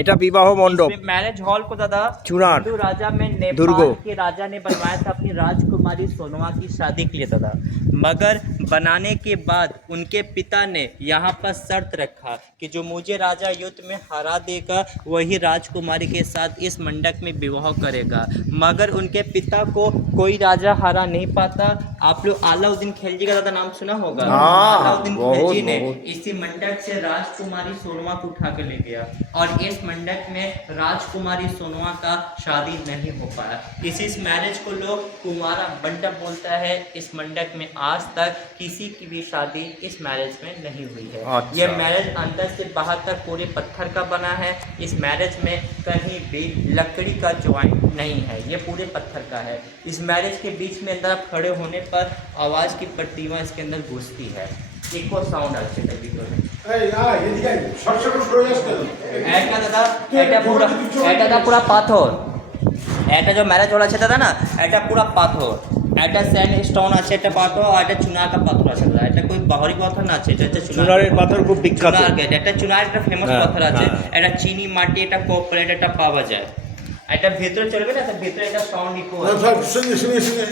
এটা বিবাহ মণ্ডপ मैरिज हॉल को दादा चुनार हिंदू राजा में दुर्गो नेपाल के राजा ने बनवाया था अपनी राजकुमारी सोनवा की शादी के लिए दादा। मगर बनाने के बाद उनके पिता ने यहाँ पर शर्त रखा कि जो मुझे राजा युद्ध में हरा देगा वही राजकुमारी के साथ इस मंडप में विवाह करेगा। मगर उनके पिता को कोई राजा हरा नहीं पाता। आप लोग अलाउद्दीन खिलजी का दादा नाम सुना होगा। अलाउद्दीन खिलजी ने इसी मंडप से राजकुमारी सोनवा को उठा कर ले गया और इस मंडप में राजकुमारी सोनवा का शादी नहीं हो पाया। इसी इस मैरिज को लोग कुंवारा मंडप बोलता है। इस मंडप में आज तक किसी की भी शादी इस मैरिज में नहीं हुई है। अच्छा। ये मैरिज अंदर से बाहर तक पूरे पत्थर का बना है। इस मैरिज में कहीं भी लकड़ी का ज्वाइंट नहीं है, ये पूरे पत्थर का है। इस मैरिज के बीच में अंदर आप खड़े होने पर आवाज़ की प्रतिमा इसके अंदर घुसती है। इको साउंड আছে এটার ভিতরে। এটা পুরা পাথর। এটা जो मैरिज হল আছে দাদা না, এটা পুরা পাথর। এটা স্যান্ড স্টোন আছে, এটা পাথর, আর এটা চুনার का পাথর আছে দাদা। এটা कोई বাহরি পাথর না আছে, এটা হচ্ছে চুনারের পাথর খুব বিখ্যাত। এটা চুনার একটা ফেমাস পাথর আছে। এটা চিনি মাটি, এটা কোপারেট, এটা পাওয়া যায়। এটা ভেতরে চলবে না, ভেতরে এটা সাউন্ড ইকো আছে। শুনে শুনে শুনে